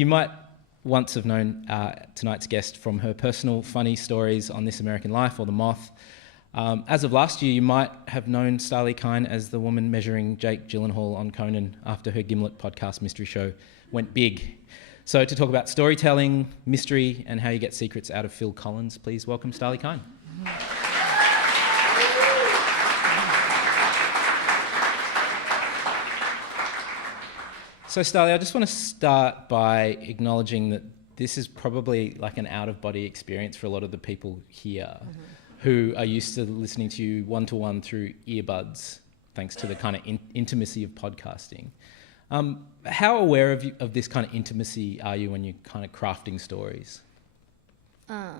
You might once have known tonight's guest from her personal funny stories on This American Life or The Moth. As of last year, you might have known Starlee Kine as the woman measuring Jake Gyllenhaal on Conan after her Gimlet podcast mystery show went big. So to talk about storytelling, mystery, and how you get secrets out of Phil Collins, please welcome Starlee Kine. So Starlee, I just want to start by acknowledging that this is probably like an out-of-body experience for a lot of the people here who are used to listening to you one-to-one through earbuds, thanks to the kind of intimacy of podcasting. How aware of this kind of intimacy are you when you're kind of crafting stories? I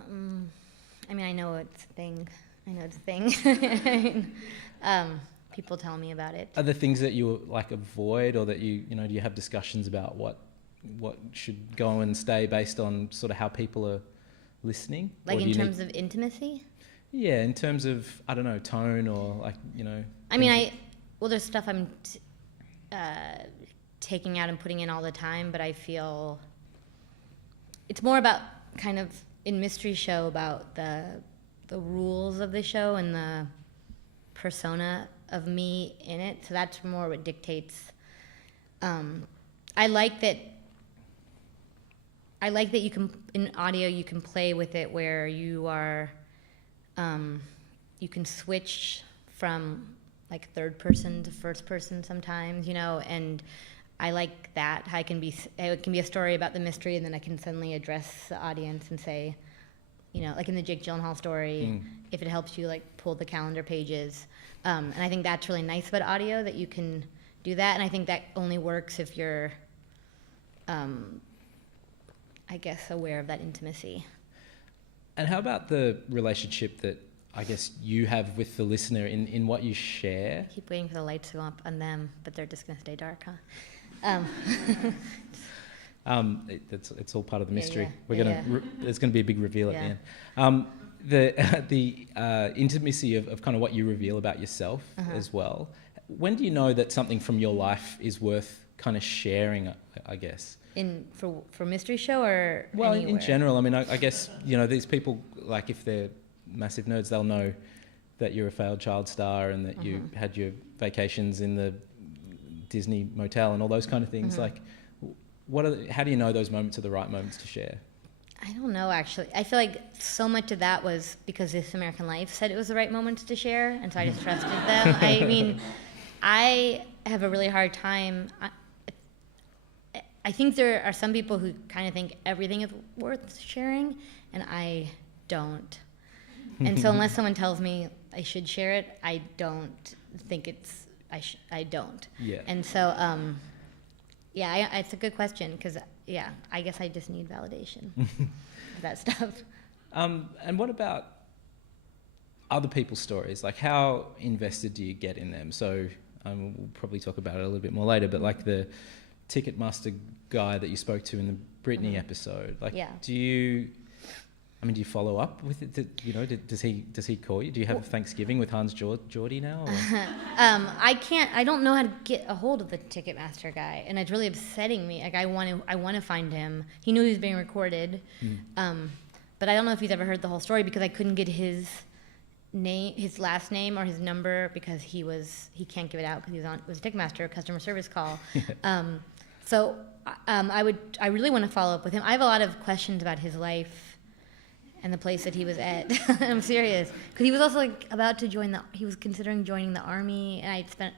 mean, I know it's a thing. People tell me about it. Are there things that you like avoid, or that do you have discussions about what should go and stay based on sort of how people are listening? Like in terms of intimacy? Yeah, in terms of, I don't know, tone or like, I mean, there's stuff I'm taking out and putting in all the time, but I feel it's more about kind of in Mystery Show about the rules of the show and the persona of me in it. So that's more what dictates. I like that you can, in audio, you can play with it where you are, you can switch from like third person to first person sometimes, and I like that. It can be a story about the mystery, and then I can suddenly address the audience and say, like in the Jake Gyllenhaal story, if it helps you like pull the calendar pages. And I think that's really nice about audio, that you can do that. And I think that only works if you're, I guess, aware of that intimacy. And how about the relationship that I guess you have with the listener in what you share? I keep waiting for the lights to go up on them, but they're just going to stay dark, huh? It's all part of the mystery. Yeah, There's going to be a big reveal at the end. The intimacy of kind of what you reveal about yourself as well. When do you know that something from your life is worth kind of sharing, I guess? For Mystery Show or well, anywhere? In general. I mean, I guess, these people, like if they're massive nerds, they'll know that you're a failed child star and that you had your vacations in the Disney motel and all those kind of things. Like, how do you know those moments are the right moments to share? I don't know, actually. I feel like so much of that was because This American Life said it was the right moments to share, and so I just trusted them. I mean, I have a really hard time. I think there are some people who kind of think everything is worth sharing, and I don't. And so unless someone tells me I should share it, I don't think I don't. Yeah. And so, it's a good question, because, I guess I just need validation for that stuff. And what about other people's stories? Like, how invested do you get in them? So we'll probably talk about it a little bit more later, but like the Ticketmaster guy that you spoke to in the Britney episode, like, do you follow up with it? Does he call you? Do you have Thanksgiving with Hans Geordie now? I don't know how to get a hold of the Ticketmaster guy, and it's really upsetting me. Like, I want to find him. He knew he was being recorded, but I don't know if he's ever heard the whole story, because I couldn't get his name, his last name, or his number, because he can't give it out because it was a Ticketmaster customer service call. So I really want to follow up with him. I have a lot of questions about his life and the place that he was at. I'm serious, because he was also about to he was considering joining the army, and I'd spent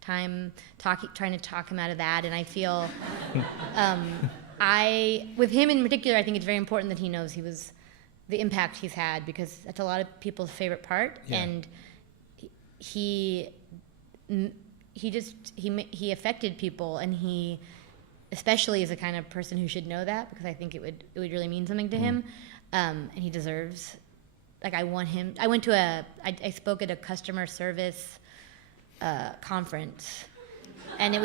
time trying to talk him out of that. And I feel, with him in particular, I think it's very important that he knows the impact he's had, because that's a lot of people's favorite part. Yeah. And he affected people, and he especially is the kind of person who should know that, because I think it would really mean something to him. And he deserves, I spoke at a customer service conference, and it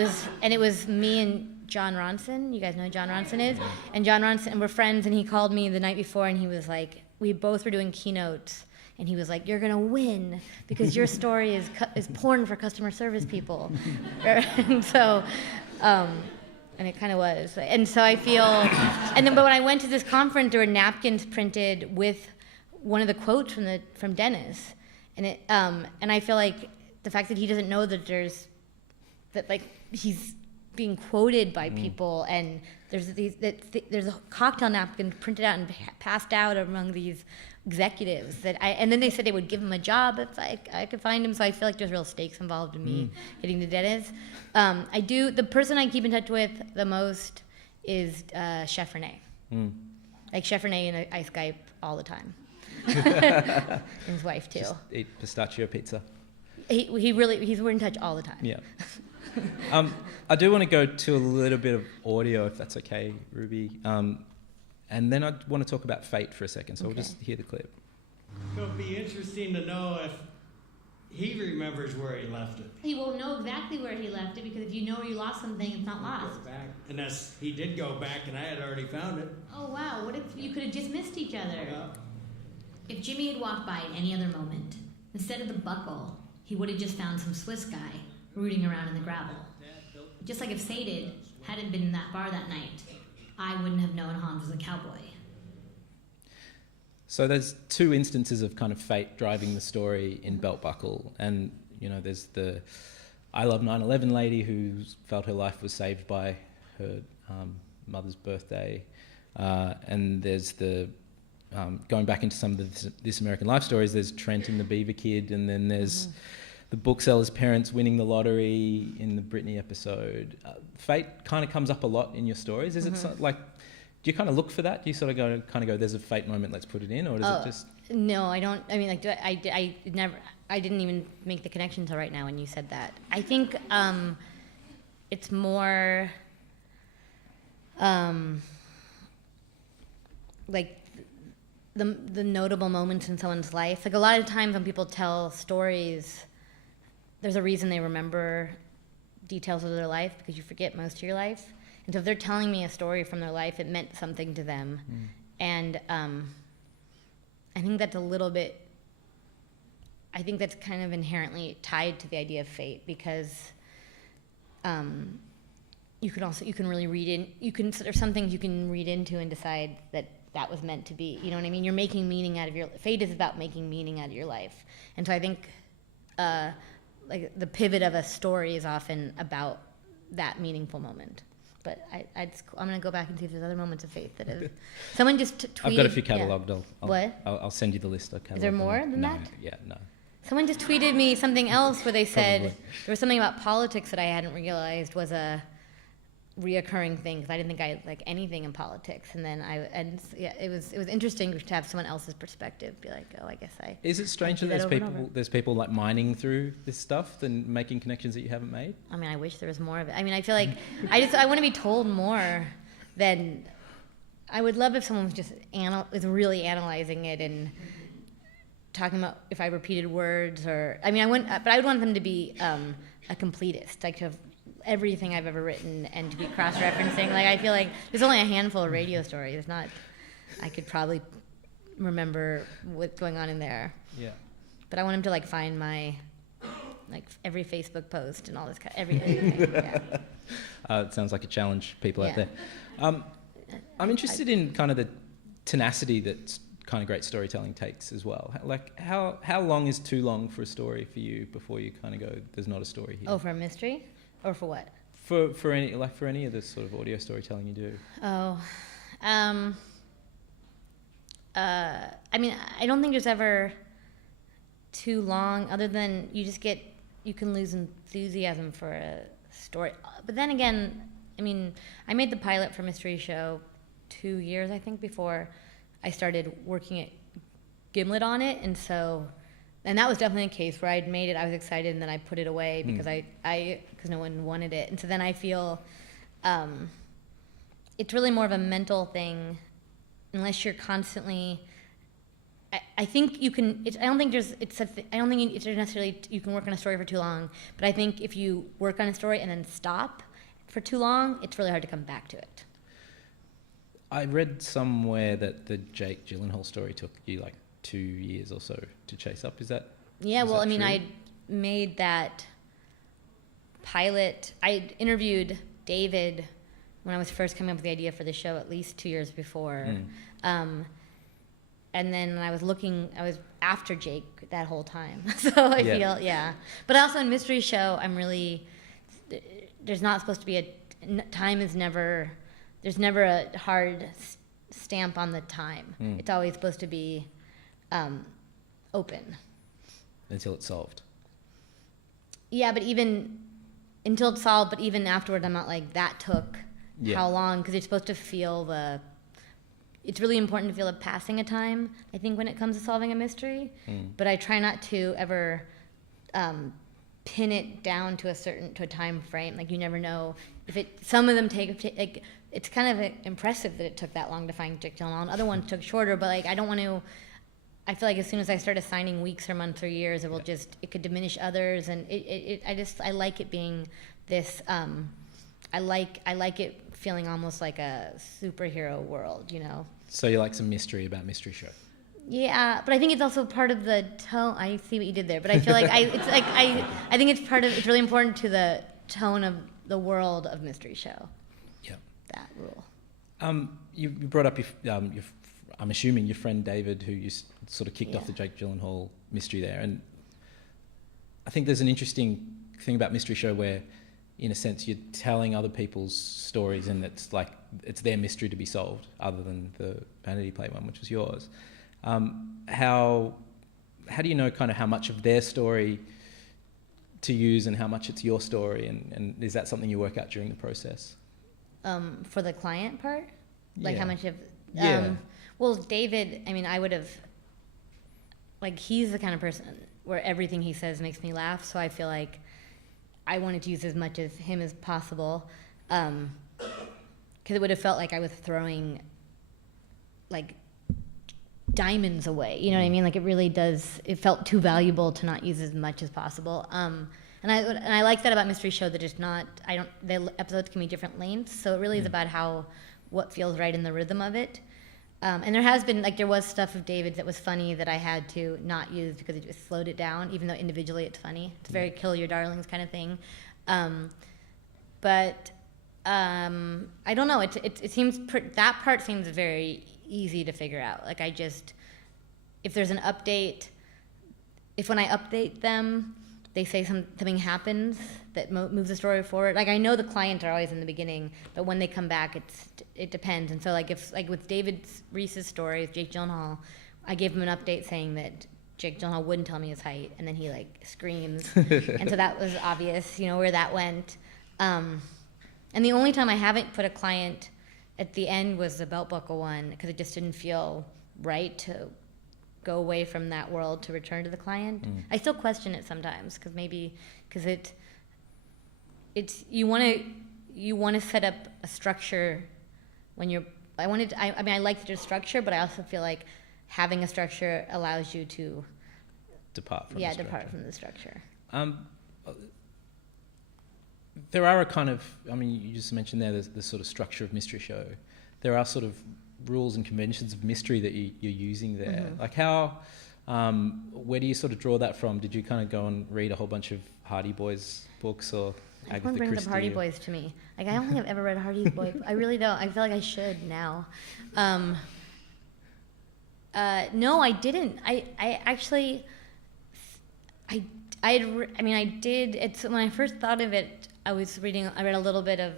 was me and John Ronson. You guys know who John Ronson is? And John Ronson, and we're friends, and he called me the night before, and he was like, we both were doing keynotes, and he was like, "You're gonna win, because your story is porn for customer service people." And so, And it kind of was. And so I feel, but when I went to this conference, there were napkins printed with one of the quotes from Dennis. And I feel like the fact that he doesn't know that he's being quoted by people, and there's a cocktail napkin printed out and passed out among these executives and then they said they would give him a job if I could find him. So I feel like there's real stakes involved in me getting to Dennis. The person I keep in touch with the most is Chef Renee. Like Chef Renee and I Skype all the time. And his wife too. Just eat pistachio pizza. He's in touch all the time. Yeah. I do want to go to a little bit of audio, if that's okay, Ruby. And then I want to talk about fate for a second, so we'll just hear the clip. It'll be interesting to know if he remembers where he left it. He won't know exactly where he left it, because if you know where you lost something, it's not lost. Back. And he did go back, and I had already found it. Oh, wow. What if you could have just missed each other? Yeah. If Jimmy had walked by at any other moment, instead of the buckle, he would have just found some Swiss guy rooting around in the gravel. Just like if Saded hadn't been in that bar that night, I wouldn't have known Hans was a cowboy. So there's two instances of kind of fate driving the story in Belt Buckle. And, there's the I Love 9/11 lady who felt her life was saved by her mother's birthday. And there's the, going back into some of This American Life stories, there's Trent and the Beaver Kid, and then there's the bookseller's parents winning the lottery in the Britney episode. Fate kind of comes up a lot in your stories. Is it do you kind of look for that? Do you sort of go, there's a fate moment, let's put it in, or does it just? No, I don't. I mean, I didn't even make the connection until right now when you said that. I think it's more like the notable moments in someone's life. Like a lot of times when people tell stories, there's a reason they remember details of their life, because you forget most of your life. And so if they're telling me a story from their life, it meant something to them. And I think that's I think that's kind of inherently tied to the idea of fate, because you can really read in, there's some things you can read into and decide that was meant to be. You know what I mean? You're making meaning out of fate is about making meaning out of your life. And so I think like the pivot of a story is often about that meaningful moment. But I'm going to go back and see if there's other moments of faith that have. Someone just tweeted. I've got a few catalogued. Yeah. I'll send you the list. Is there more than that? Yeah, no. Someone just tweeted me something else where they said there was something about politics that I hadn't realized was a reoccurring thing, because I didn't think I like anything in politics, and then it was interesting to have someone else's perspective be like, oh, I guess I. Is it strange that there's people like mining through this stuff and making connections that you haven't made? I mean, I wish there was more of it. I mean, I feel like I want to be told more than. I would love if someone was just was really analyzing it and talking about if I repeated words, or I mean, but I would want them to be a completist, like to have everything I've ever written and to be cross-referencing. Like, I feel like there's only a handful of radio stories. There's not. I could probably remember what's going on in there. Yeah. But I want him to like find my every Facebook post and all this everything. Yeah. It sounds like a challenge, people out there. I'm interested in kind of the tenacity that kind of great storytelling takes as well. Like, how long is too long for a story for you before you kind of go, there's not a story here? Oh, for a mystery, or for what? For any of the sort of audio storytelling you do. Oh, I mean, I don't think there's ever too long, other than you can lose enthusiasm for a story. But then again, I mean, I made the pilot for Mystery Show 2 years, I think, before I started working at Gimlet on it, and that was definitely a case where I'd made it, I was excited, and then I put it away because because no one wanted it. And so then I feel it's really more of a mental thing, unless you're constantly. I think you can. I don't think it's necessarily you can work on a story for too long. But I think if you work on a story and then stop for too long, it's really hard to come back to it. I read somewhere that the Jake Gyllenhaal story took you like 2 years or so to chase up. Is that? Yeah. Well, I mean, true? I made that pilot. I interviewed David when I was first coming up with the idea for the show, at least 2 years before. And then when I was after Jake that whole time. So I feel, But also in Mystery Show, there's not supposed to be there's never a hard stamp on the time. It's always supposed to be open. Until it's solved. Yeah, but even until it's solved, but even afterward, I'm not like, that took how long? Because you're supposed to feel it's really important to feel the passing of time, I think, when it comes to solving a mystery. But I try not to ever pin it down to a time frame. Like, you never know if some of them take it's kind of impressive that it took that long to find Jake Gyllenhaal, and other ones took shorter, but like, I don't want to. I feel like as soon as I start assigning weeks or months or years, it could diminish others, and I like it being this. I like it feeling almost like a superhero world, you know. So you like some mystery about Mystery Show? Yeah, but I think it's also part of the tone. I see what you did there, but I feel like I think it's really important to the tone of the world of Mystery Show. Yeah. That rule. You brought up I'm assuming your friend David, who you sort of kicked off the Jake Gyllenhaal mystery there, and I think there's an interesting thing about Mystery Show where, in a sense, you're telling other people's stories, and it's their mystery to be solved, other than the Vanity Play one, which was yours. How do you know kind of how much of their story to use and how much it's your story, and is that something you work out during the process? For the client part, like how much of well, David, I mean, I would have, like, he's the kind of person where everything he says makes me laugh, so I feel like I wanted to use as much of him as possible, because it would have felt like I was throwing, like, diamonds away, you know what I mean? Like, it really does, it felt too valuable to not use as much as possible. And I like that about Mystery Show, that it's not, the episodes can be different lengths, so it really is about what feels right in the rhythm of it. And there has been, like, there was stuff of David's that was funny that I had to not use because it just slowed it down, even though individually it's funny. It's very kill your darlings kind of thing. But I don't know. It seems, that part seems very easy to figure out. Like, if there's an update, if when I update them, they say something happens that moves the story forward. Like, I know the clients are always in the beginning, but when they come back, it depends. And so, like, with David Reese's story, with Jake Gyllenhaal, I gave him an update saying that Jake Gyllenhaal wouldn't tell me his height, and then he, like, screams. And so that was obvious, you know, where that went. And the only time I haven't put a client at the end was the belt buckle one, because it just didn't feel right to go away from that world to return to the client. I still question it sometimes, because it's you want to set up a structure when you're. I like to do structure, but I also feel like having a structure allows you to depart from the structure. There are a kind of, I mean, you just mentioned there's the sort of structure of Mystery Show. There are sort of rules and conventions of mystery that you're using there. Like, where do you sort of draw that from? Did you kind of go and read a whole bunch of Hardy Boys books, or Agatha Everyone brings Christie? up Hardy Boys to me. Like, I don't think I've ever read Hardy Boys. I really don't. I feel like I should now. No, I didn't. I did. It's when I first thought of it, I read a little bit of.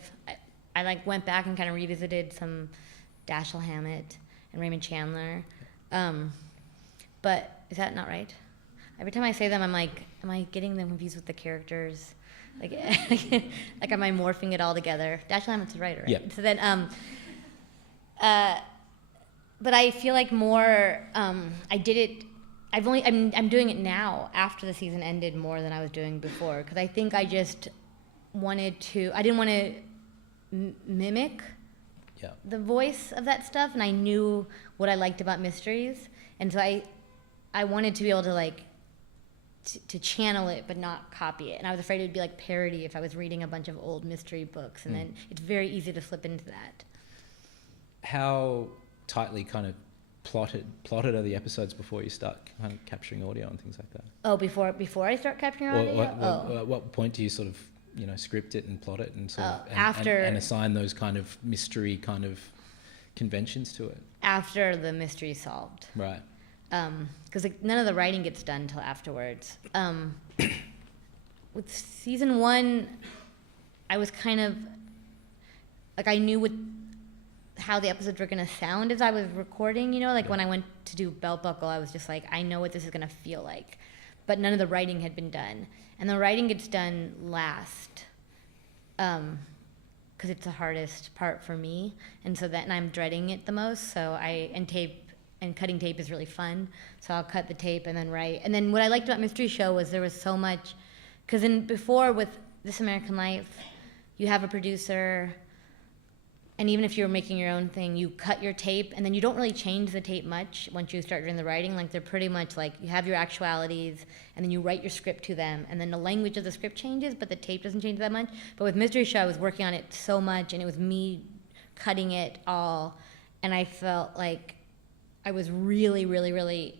I like went back and kind of revisited some Dashiell Hammett and Raymond Chandler. But is that not right? Every time I say them, I'm like, am I getting them confused with the characters? Like, am I morphing it all together? Dashiell Hammett's the writer, right? Yeah. So then, but I feel like more. I did it. I'm doing it now after the season ended more than I was doing before, because I think I just wanted to. I didn't want to mimic the voice of that stuff, and I knew what I liked about mysteries, and so I wanted to be able to like to channel it but not copy it, and I was afraid it would be like parody if I was reading a bunch of old mystery books, and then it's very easy to slip into that. How tightly kind of plotted are the episodes before you start kind of capturing audio and things like that? Oh, before I start capturing audio? At what point do you sort of script it and plot it and sort of and assign those kind of mystery kind of conventions to it? After the mystery's solved. Right. Because none of the writing gets done until afterwards. With season 1, I was kind of like, I knew how the episodes were going to sound as I was recording, when I went to do Belt Buckle, I was just like, I know what this is going to feel like. But none of the writing had been done. And the writing gets done last, because it's the hardest part for me. And I'm dreading it the most. And cutting tape is really fun. So I'll cut the tape and then write. And then what I liked about Mystery Show was there was so much, because before with This American Life, you have a producer, and even if you're making your own thing, you cut your tape, and then you don't really change the tape much once you start doing the writing. Like, they're pretty much like, you have your actualities, and then you write your script to them, and then the language of the script changes, but the tape doesn't change that much. But with Mystery Show, I was working on it so much, and it was me cutting it all, and I felt like I was really, really, really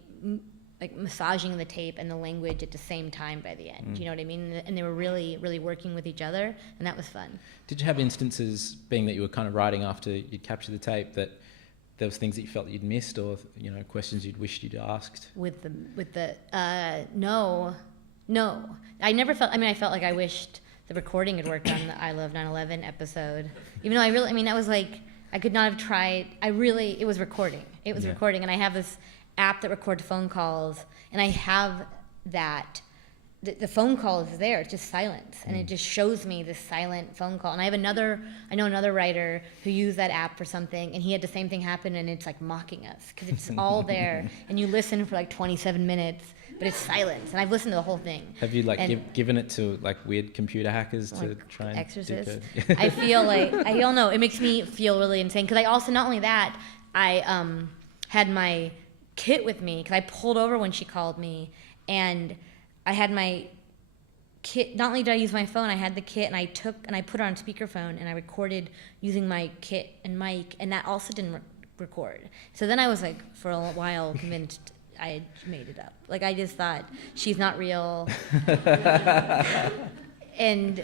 like massaging the tape and the language at the same time by the end. You know what I mean? And they were really, really working with each other, and that was fun. Did you have instances, being that you were kind of writing after you'd captured the tape, that there was things that you felt that you'd missed, or questions you'd wished you'd asked? No. I never felt. I felt like I wished the recording had worked on the I Love 9/11 episode, even though that was like, I could not have tried. It was recording. It was recording, and I have this app that records phone calls, and I have that. The phone call is there. It's just silence, and it just shows me this silent phone call. And I know another writer who used that app for something, and he had the same thing happen, and it's like mocking us because it's all there, and you listen for like 27 minutes, but it's silence. And I've listened to the whole thing. Have you given it to like weird computer hackers to try and Exorcist? I feel like I don't know. It makes me feel really insane because I also, not only that, I had my kit with me because I pulled over when she called me, and I had my kit. Not only did I use my phone, I had the kit, and I put it on speakerphone, and I recorded using my kit and mic, and that also didn't record. So then I was like, for a while, convinced I had made it up. Like, I just thought, she's not real. and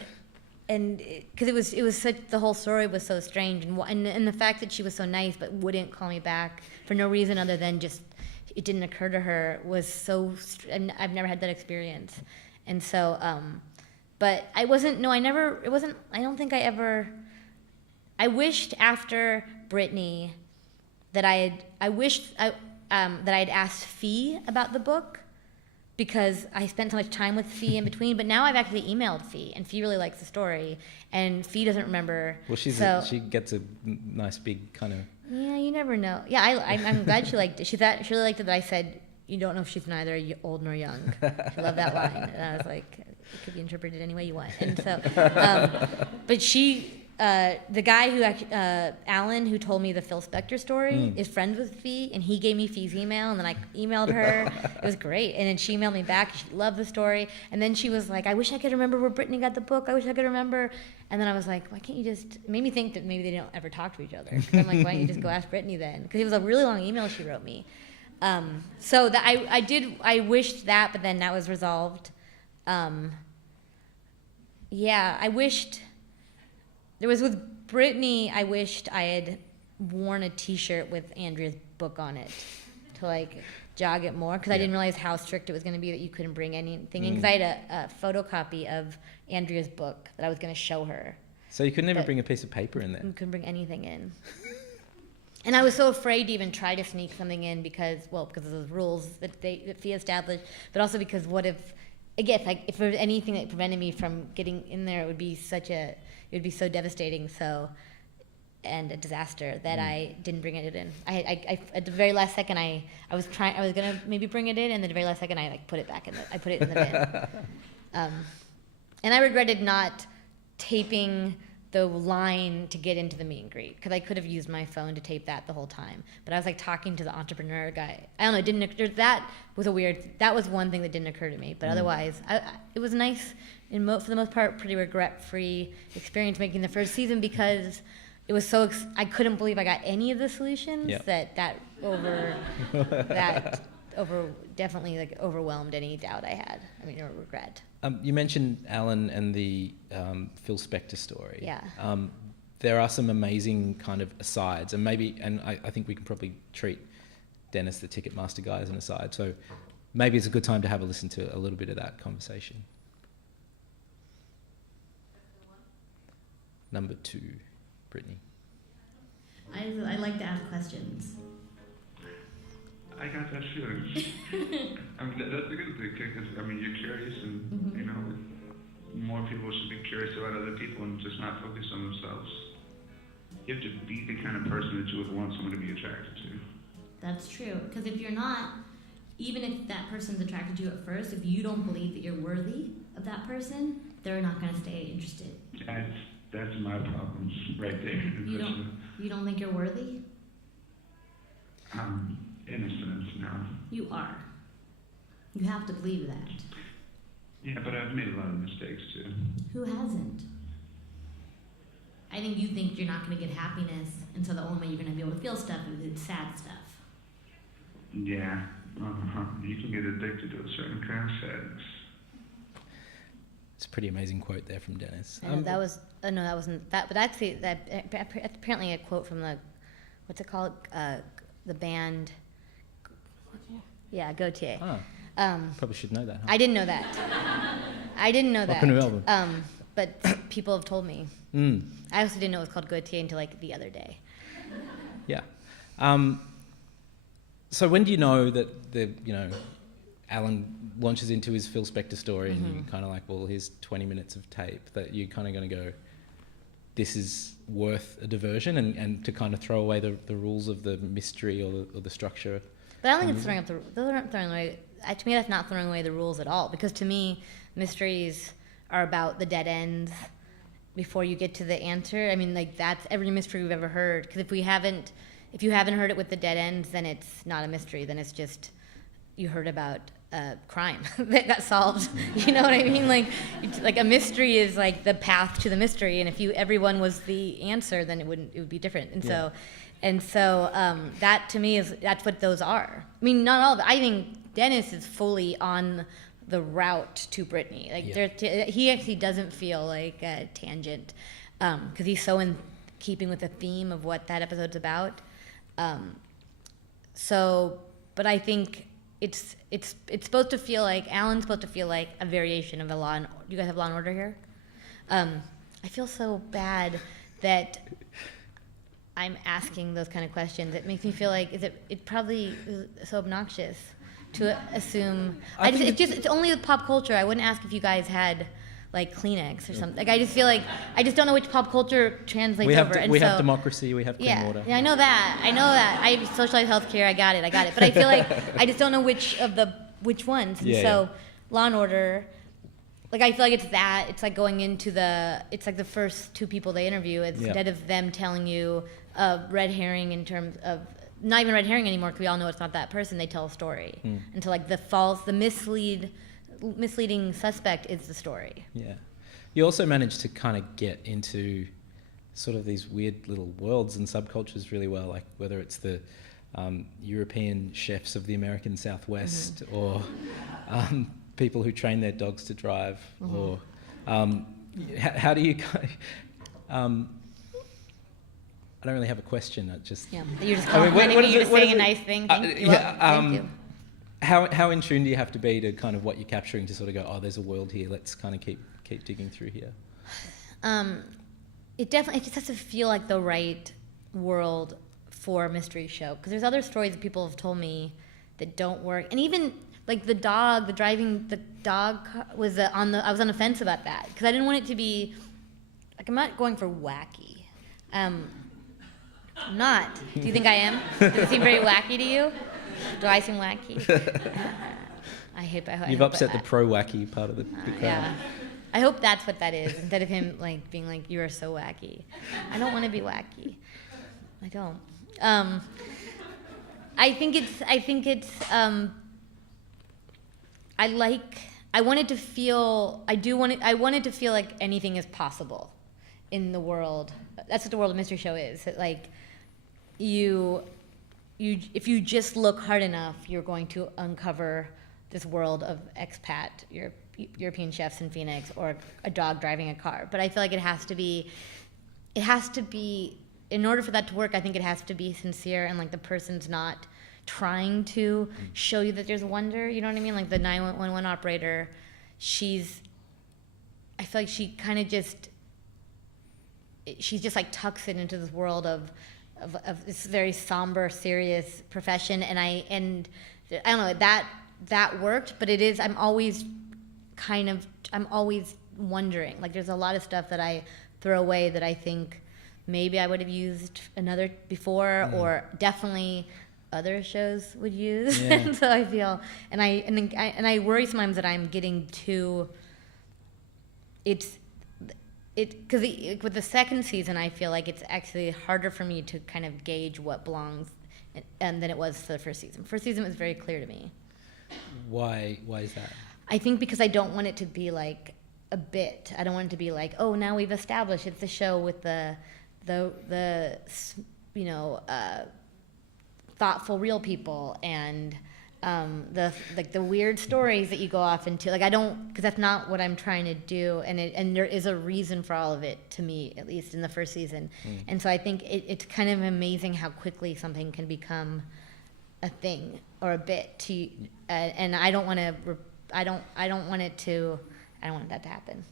because it was such, the whole story was so strange, and the fact that she was so nice but wouldn't call me back for no reason other than just it didn't occur to her was so. I've never had that experience, and so. But I wasn't. No, I never. It wasn't. I don't think I ever. I wished after Britney that I had asked Fee about the book, because I spent so much time with Fee in between. But now I've actually emailed Fee, and Fee really likes the story, and Fee doesn't remember. Well, she gets a nice big kind of. Yeah, you never know. Yeah, I'm glad she liked it. She really liked it that I said, you don't know if she's neither old nor young. She loved that line. And I was like, it could be interpreted any way you want. And so, but the guy who, Alan, who told me the Phil Spector story, is friends with Fee, and he gave me Fee's email, and then I emailed her. It was great. And then she emailed me back. She loved the story. And then she was like, I wish I could remember where Britney got the book. I wish I could remember. And then I was like, why can't you just, it made me think that maybe they don't ever talk to each other. I'm like, why don't you just go ask Britney then? Because it was a really long email she wrote me. So that I wished that, but then that was resolved. Yeah, I wished. There was with Britney, I wished I had worn a T-shirt with Andrea's book on it to like jog it more, because I didn't realize how strict it was going to be that you couldn't bring anything in, because I had a photocopy of Andrea's book that I was going to show her. So you couldn't even bring a piece of paper in there? You couldn't bring anything in. And I was so afraid to even try to sneak something in because of those rules that Fee established, but also because what if, again, if there was anything that prevented me from getting in there, it would be so devastating, and a disaster that I didn't bring it in. I at the very last second, I was gonna maybe bring it in, and at the very last second, I put it back I put it in the bin. And I regretted not taping the line to get into the meet and greet, because I could have used my phone to tape that the whole time. But I was like talking to the entrepreneur guy. I don't know. That was one thing that didn't occur to me. But otherwise, it was nice. For the most part, pretty regret-free experience making the first season, because it was so. I couldn't believe I got any of the solutions. Yep. that definitely like overwhelmed any doubt I had. Or regret. You mentioned Alan and the Phil Spector story. Yeah. There are some amazing kind of asides, and I think we can probably treat Dennis, the Ticketmaster guy, as an aside. So maybe it's a good time to have a listen to a little bit of that conversation. Number 2, Brittany. I like to ask questions. I got that feeling. I mean, that's a good thing, because, I mean, you're curious, and, you know, more people should be curious about other people and just not focus on themselves. You have to be the kind of person that you would want someone to be attracted to. That's true. Because if you're not, even if that person's attracted to you at first, if you don't believe that you're worthy of that person, they're not going to stay interested. That's my problems right there. You don't think you're worthy? In a sense, no. You are. You have to believe that. Yeah, but I've made a lot of mistakes too. Who hasn't? I think you think you're not going to get happiness, and so the only way you're going to be able to feel stuff is sad stuff. Yeah. You can get addicted to a certain kind of sadness. It's a pretty amazing quote there from Dennis. That was no, that wasn't that. But actually, that's apparently a quote from the what's it called? The band. Yeah, Gautier. Probably should know that. Huh? I didn't know that. I didn't know that. Welcome to Melbourne. But people have told me. I also didn't know it was called Gautier until like the other day. Yeah. So when do you know that Alan launches into his Phil Spector story, and you're kind of like, well, here's 20 minutes of tape, that you're kind of going to go, this is worth a diversion, and to kind of throw away the rules of the mystery or the structure? But I don't think it's throwing away. To me, that's not throwing away the rules at all. Because to me, mysteries are about the dead ends before you get to the answer. I mean, like, that's every mystery we've ever heard. Because if you haven't heard it with the dead ends, then it's not a mystery. Then it's just you heard about a crime that got solved. You know what I mean? Like a mystery is like the path to the mystery. And if everyone was the answer, then it would be different. And so that to me that's what those are. I mean, not all of it. I think Dennis is fully on the route to Britney. He actually doesn't feel like a tangent because he's so in keeping with the theme of what that episode's about. But I think it's supposed to feel like Alan's supposed to feel like a variation of a you guys have Law and Order here? I feel so bad that I'm asking those kind of questions. It makes me feel like it probably is so obnoxious to assume. It's only with pop culture. I wouldn't ask if you guys had like Kleenex or something. Like, I just feel like I just don't know which pop culture translates over. We have democracy. We have clean water. Yeah, I know that. I have socialized healthcare. I got it. But I feel like I just don't know which ones. And Law and Order. Like, I feel like it's that. It's like going into it's like the first two people they interview. Instead of them telling you a red herring in terms of, not even red herring anymore, because we all know it's not that person, they tell a story. And so, like, the misleading suspect is the story. Yeah. You also managed to kind of get into sort of these weird little worlds and subcultures really well, like whether it's the European chefs of the American Southwest or people who train their dogs to drive, or how do you I don't really have a question. You're just complimenting me. You're just saying a nice thing. Thank you. How in tune do you have to be to kind of what you're capturing to sort of go, oh, there's a world here. Let's kind of keep digging through here. It just has to feel like the right world for a mystery show, because there's other stories that people have told me that don't work, and even like the dog was I was on the fence about that because I didn't want it to be like, I'm not going for wacky. I'm not. Do you think I am? Does it seem very wacky to you? Do I seem wacky? You've upset the pro-wacky part of the crowd. Yeah. I hope that's what that is, instead of him like being like, you are so wacky. I don't want to be wacky. I don't. I wanted to feel like anything is possible in the world. That's what the World of Mystery Show is. That, like, if you just look hard enough, you're going to uncover this world of expat European chefs in Phoenix or a dog driving a car. But I feel like it has to be, in order for that to work, I think it has to be sincere and like the person's not trying to show you that there's wonder. You know what I mean? Like the 911 operator, I feel like she kind of she's just like tucks it into this world of this very somber, serious profession. And I don't know, that worked, but I'm always wondering. Like there's a lot of stuff that I throw away that I think maybe I would have used before, or definitely other shows would use. Yeah. And so I feel, and I worry sometimes that I'm getting too. Because with the second season, I feel like it's actually harder for me to kind of gauge what belongs, and than it was for the first season. First season was very clear to me. Why is that? I think because I don't want it to be like a bit. I don't want it to be like, oh, now we've established it's the show with the thoughtful real people and the weird stories that you go off into. Like I don't, because that's not what I'm trying to do, and there is a reason for all of it, to me at least, in the first season. And so I think it's kind of amazing how quickly something can become a thing or a bit and I don't want that to happen.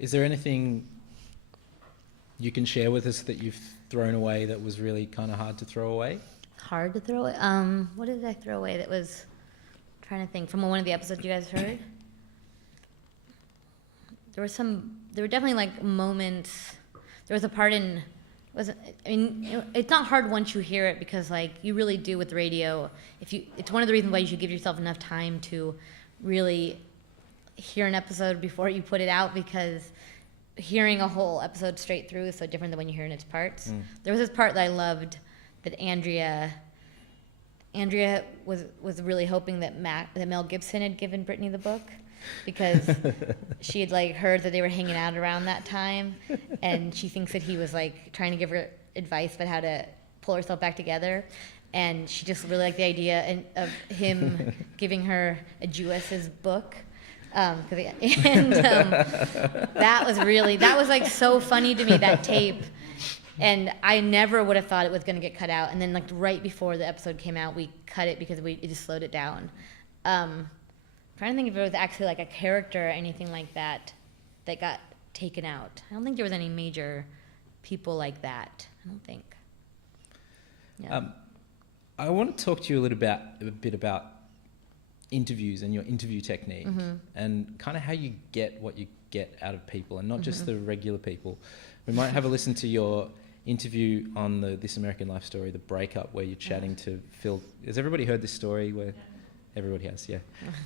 Is there anything you can share with us that you've thrown away that was really kind of hard to throw away? Hard to throw away? What did I throw away that was, I'm trying to think, from one of the episodes you guys heard? There were definitely like moments. There was a part it's not hard once you hear it, because like you really do with radio. It's one of the reasons why you should give yourself enough time to really hear an episode before you put it out, because hearing a whole episode straight through is so different than when you hear in its parts. There was this part that I loved, that Andrea was really hoping that Mel Gibson had given Britney the book, because she had like heard that they were hanging out around that time, and she thinks that he was like trying to give her advice about how to pull herself back together, and she just really liked the idea of him giving her a Jewess's book. That was like so funny to me, that tape. And I never would have thought it was going to get cut out. And then like right before the episode came out, we cut it because it just slowed it down. I'm trying to think if it was actually like a character or anything like that got taken out. I don't think there was any major people like that. I don't think. Yeah. I want to talk to you a bit about interviews and your interview technique, and kind of how you get what you get out of people, and not just the regular people. We might have a listen to your interview on the This American Life story, The Breakup, where you're chatting to Phil. Has everybody heard this story? Everybody has, yeah.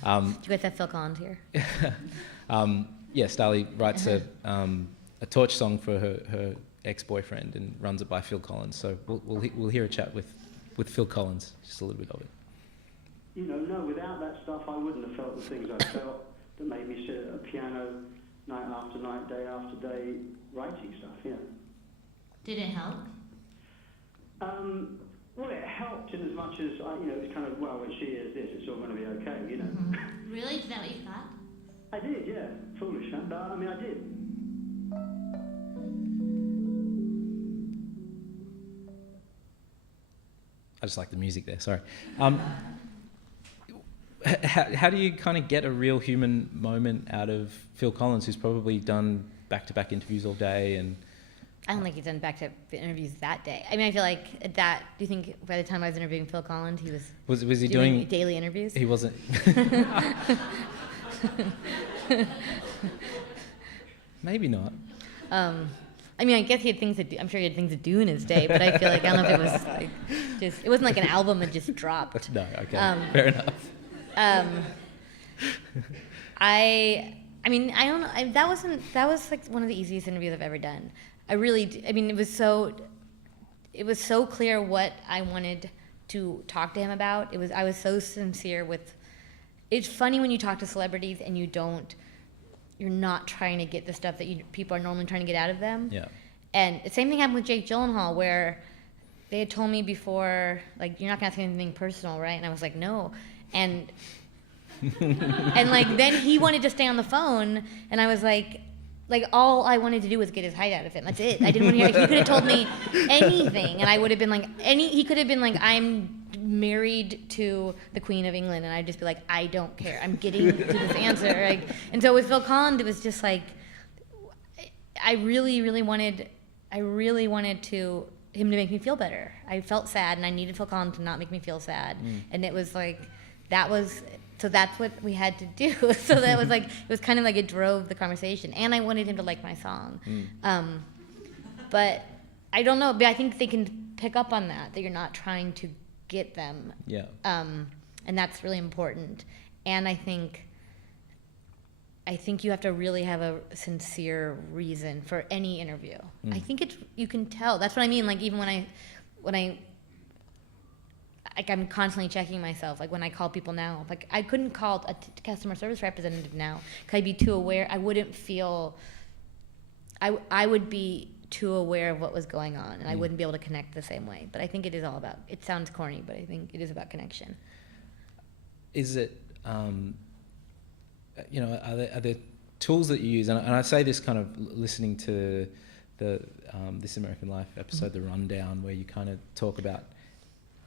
Do you guys have Phil Collins here? Yeah, Starlee writes a torch song for her ex-boyfriend and runs it by Phil Collins. So we'll hear a chat with Phil Collins, just a little bit of it. No, without that stuff, I wouldn't have felt the things I felt that made me sit at a piano night after night, day after day, writing stuff, yeah. Did it help? Well, it helped in as much as, it's kind of, well, when she is this, it's all going to be okay, Really? Is that what you thought? I did, yeah. Foolish, huh? But, I did. I just like the music there, sorry. How do you kind of get a real human moment out of Phil Collins, who's probably done back-to-back interviews all day? And I don't think he's done back-to-back interviews that day. I mean, I feel like that. Do you think by the time I was interviewing Phil Collins, he was he doing daily interviews? He wasn't. Maybe not. I mean, I guess he had things to do. I'm sure he had things to do in his day, but I feel like I don't know if it was like it wasn't like an album that just dropped. No, okay, fair enough. I mean, I don't know. That was like one of the easiest interviews I've ever done. I mean, it was so clear what I wanted to talk to him about. I was so sincere with. It's funny when you talk to celebrities and you're not trying to get the stuff that people are normally trying to get out of them. Yeah. And the same thing happened with Jake Gyllenhaal, where they had told me before, like, you're not gonna ask anything personal, right? And I was like, no. And And like then he wanted to stay on the phone, and I was like all I wanted to do was get his height out of him. That's it. I didn't want to hear. He could have told me anything, and I would have been like he could have been like, I'm married to the Queen of England, and I'd just be like, I don't care. I'm getting to this answer. Like, and so with Phil Collins, it was just like I really wanted him to make me feel better. I felt sad, and I needed Phil Collins to not make me feel sad. And it was like so that's what we had to do. So that was like, it was kind of like it drove the conversation, and I wanted him to like my song. But I don't know, but I think they can pick up on that you're not trying to get them. Yeah. And that's really important. And I think you have to really have a sincere reason for any interview. I think you can tell. That's what I mean. Like even when I like I'm constantly checking myself. Like when I call people now, like I couldn't call a customer service representative now because I'd be too aware. I wouldn't feel. I would be too aware of what was going on, and I wouldn't be able to connect the same way. But I think it is all about. It sounds corny, but I think it is about connection. Is it? You know, are there tools that you use? And I say this kind of listening to the This American Life episode, The Rundown, where you kind of talk about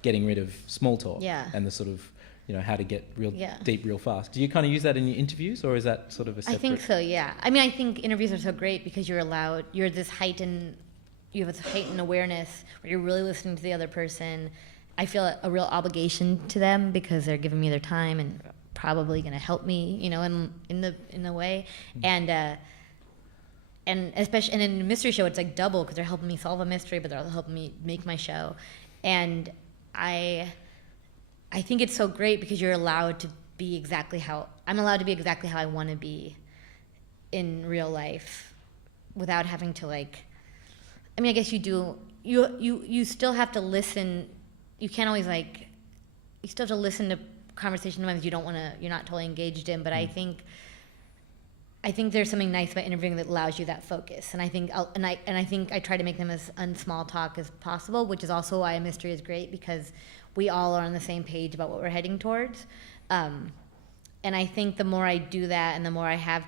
getting rid of small talk and the sort of, you know, how to get real deep real fast. Do you kind of use that in your interviews, or is that sort of a separate... I think so, yeah. I mean, I think interviews are so great because you have this heightened awareness where you're really listening to the other person. I feel a real obligation to them because they're giving me their time and probably going to help me, you know, in the way. And especially in a mystery show, it's like double because they're helping me solve a mystery, but they're also helping me make my show. And I think it's so great because you're allowed to be exactly how I want to be in real life without having to like, I mean, I guess you do, you still have to listen. You can't always like, you still have to listen to conversation sometimes you're not totally engaged in, but I think there's something nice about interviewing that allows you that focus, and I think I try to make them as unsmall talk as possible, which is also why a mystery is great because we all are on the same page about what we're heading towards, and I think the more I do that and the more I have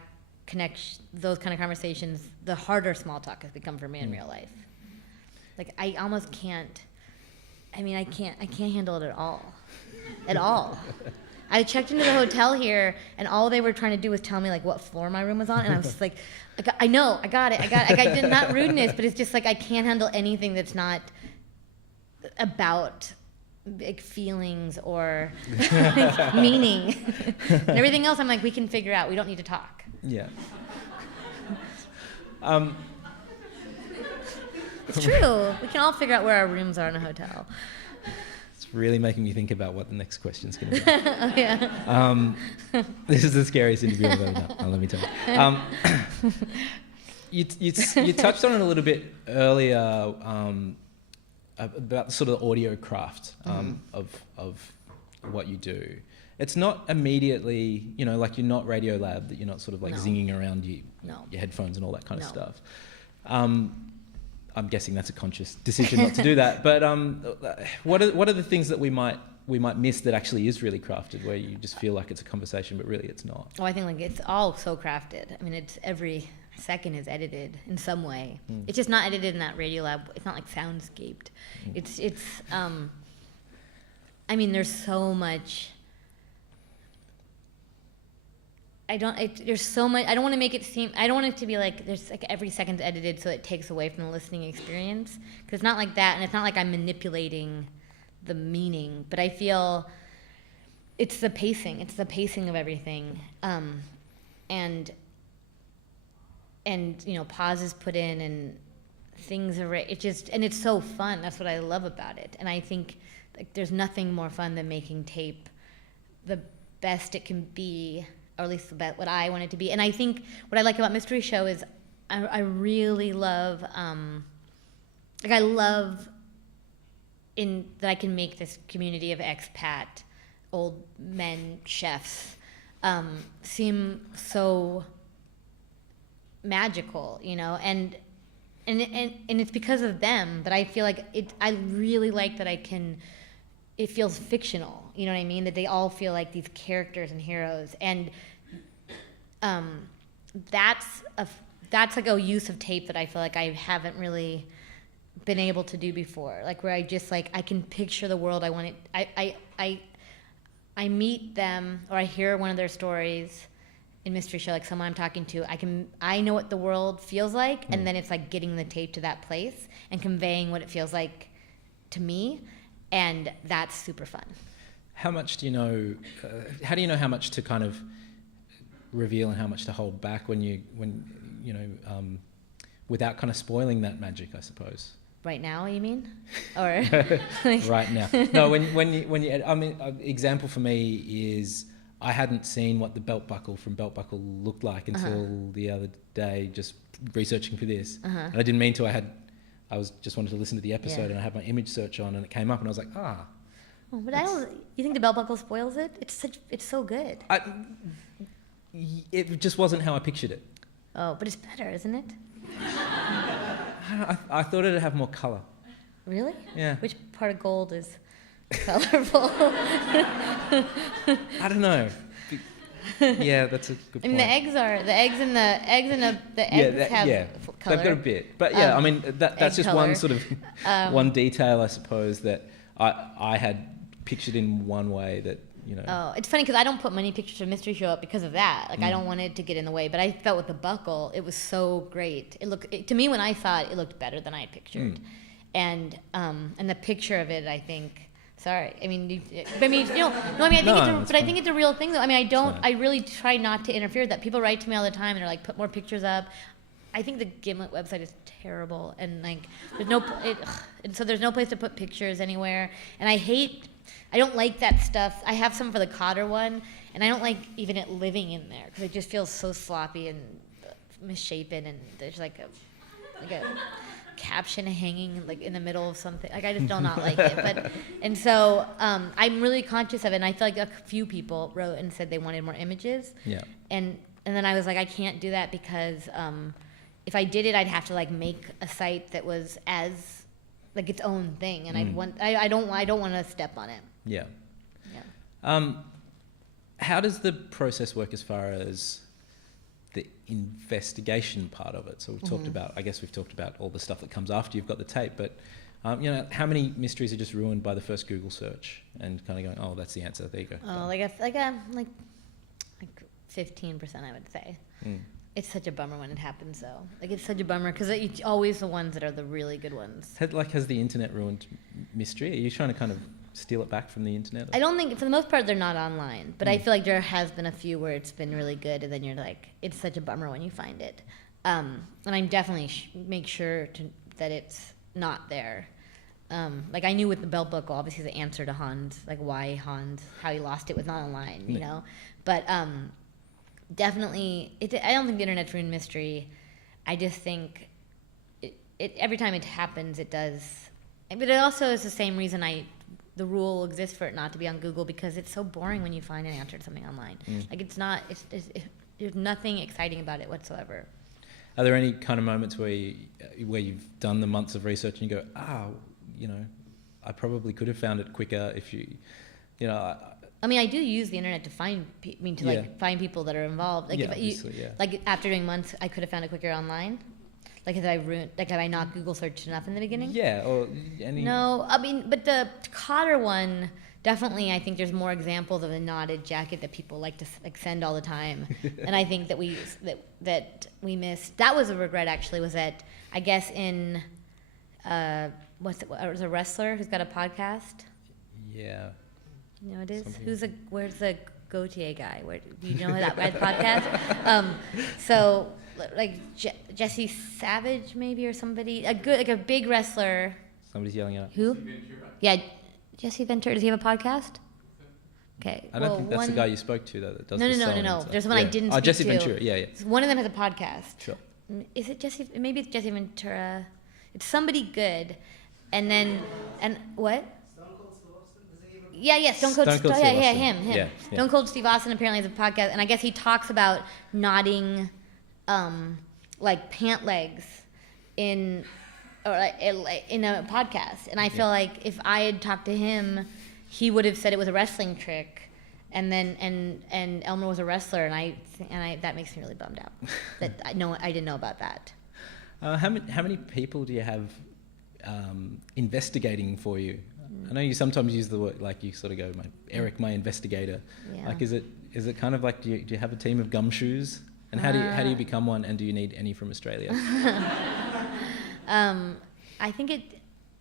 those kind of conversations, the harder small talk has become for me in real life. Like I almost can't. I mean, I can't handle it at all. I checked into the hotel here, and all they were trying to do was tell me like what floor my room was on, and I was just like, I know, I got it. Not rudeness, but it's just like I can't handle anything that's not about like feelings or like, meaning. And everything else, I'm like, we can figure out. We don't need to talk. Yeah. It's true. We can all figure out where our rooms are in a hotel. Really making me think about what the next question's going to be. Oh, yeah. This is the scariest interview I've ever done. Let me tell you. You touched on it a little bit earlier about sort of the audio craft of what you do. It's not immediately, you know, like you're not Radiolab, that you're not sort of like zinging around your headphones and all that kind of stuff. I'm guessing that's a conscious decision not to do that. But what are the things that we might miss that actually is really crafted, where you just feel like it's a conversation, but really it's not? Oh, I think like it's all so crafted. I mean, it's every second is edited in some way. It's just not edited in that Radiolab. It's not like soundscaped. It's. I mean, there's so much. There's so much. I don't want to make it seem. I don't want it to be like there's like every second's edited so it takes away from the listening experience. Because it's not like that, and it's not like I'm manipulating the meaning. But I feel it's the pacing. It's the pacing of everything, and you know, pauses put in and things are. It just and it's so fun. That's what I love about it. And I think like there's nothing more fun than making tape the best it can be. Or at least what I want it to be. And I think what I like about Mystery Show is I really love, I love that I can make this community of expat, old men chefs seem so magical, you know, and it's because of them that I feel like I really like that I can it feels fictional. You know what I mean? That they all feel like these characters and heroes, and that's like a use of tape that I feel like I haven't really been able to do before. Like where I just like I can picture the world I want it. I meet them or I hear one of their stories in Mystery Show, like someone I'm talking to. I know what the world feels like, and then it's like getting the tape to that place and conveying what it feels like to me, and that's super fun. How much do you know? How do you know how much to kind of reveal and how much to hold back when you know, without kind of spoiling that magic, I suppose? Right now, you mean? Or right now? No, when you I mean, an example for me is I hadn't seen what the belt buckle from Belt Buckle looked like until the other day, just researching for this. And I didn't mean to. I was just wanted to listen to the episode, and I had my image search on, and it came up, and I was like, ah. Oh, but I don't. You think the belt buckle spoils it? It's so good. It just wasn't how I pictured it. Oh, but it's better, isn't it? I thought it'd have more colour. Really? Yeah. Which part of gold is colorful? I don't know. Yeah, that's a good point. I mean, the eggs have color. They've got a bit, but yeah, I mean that's just color. one sort of one detail, I suppose, that I had pictured in one way that, you know. Oh, it's funny because I don't put many pictures of Mystery Show up because of that. Like I don't want it to get in the way. But I felt with the buckle, it was so great. To me when I saw it, it looked better than I had pictured, and the picture of it, I think. Sorry, I think it's a real thing though. I mean, I really try not to interfere with that. People write to me all the time and they're like, put more pictures up. I think the Gimlet website is terrible, and like there's no place to put pictures anywhere. And I don't like that stuff. I have some for the Cotter one, and I don't like even it living in there because it just feels so sloppy and misshapen, and there's like a caption hanging like in the middle of something. Like I just do not like it. And so I'm really conscious of it, and I feel like a few people wrote and said they wanted more images. Yeah. And then I was like, I can't do that because if I did it, I'd have to like make a site that was as like its own thing, and I don't want to step on it. Yeah. Yeah. How does the process work as far as the investigation part of it? So we've talked about all the stuff that comes after you've got the tape, but you know, how many mysteries are just ruined by the first Google search and kind of going, oh, that's the answer, there you go. Oh, like 15%, I would say. It's such a bummer when it happens, though. Like, it's such a bummer because it's always the ones that are the really good ones. Has the internet ruined mystery? Are you trying to kind of steal it back from the internet? I don't think, for the most part, they're not online. But I feel like there has been a few where it's been really good, and then you're like, it's such a bummer when you find it. And I definitely make sure that it's not there. Like, I knew with the belt buckle, obviously the answer to Hans, like why Hans, how he lost it was not online, you know? But definitely, I don't think the internet's ruined mystery. I just think every time it happens, it does. But it also is the same reason the rule exists for it not to be on Google, because it's so boring when you find an answer to something online. Like, there's nothing exciting about it whatsoever. Are there any kind of moments where you've done the months of research and you go, you know, I probably could have found it quicker if you know. I mean, I do use the internet to find find people that are involved. Like, like after doing months, I could have found it quicker online. Like, have I not Google searched enough in the beginning? Yeah, or No, I mean, but the Cotter one, definitely, I think there's more examples of a knotted jacket that people like to send all the time, and I think that we missed. That was a regret, actually. Was that I guess in was a wrestler who's got a podcast? Yeah. You know it is. Where's the Gautier guy? Do you know that podcast? So like Jesse Savage maybe, or somebody, a big wrestler. Somebody's yelling out. Who? Yeah, Jesse Ventura. Does he have a podcast? Okay. I don't think that's the guy you spoke to that does the song. No. There's one I didn't speak Jesse to. Ventura. Yeah. One of them has a podcast. Sure. Is it Jesse? Maybe it's Jesse Ventura. It's somebody good. And what? Yeah, Stone Cold Steve Austin. Yeah, him. Yeah. Stone Cold Steve Austin apparently has a podcast, and I guess he talks about knotting, like pant legs in a podcast. And I feel like if I had talked to him, he would have said it was a wrestling trick, and then and Elmer was a wrestler, and I that makes me really bummed out that I didn't know about that. How many people do you have investigating for you? I know you sometimes use the word, like you sort of go, Eric, my investigator. Yeah. Like, is it kind of like, do you have a team of gumshoes? And how do you become one? And do you need any from Australia? I think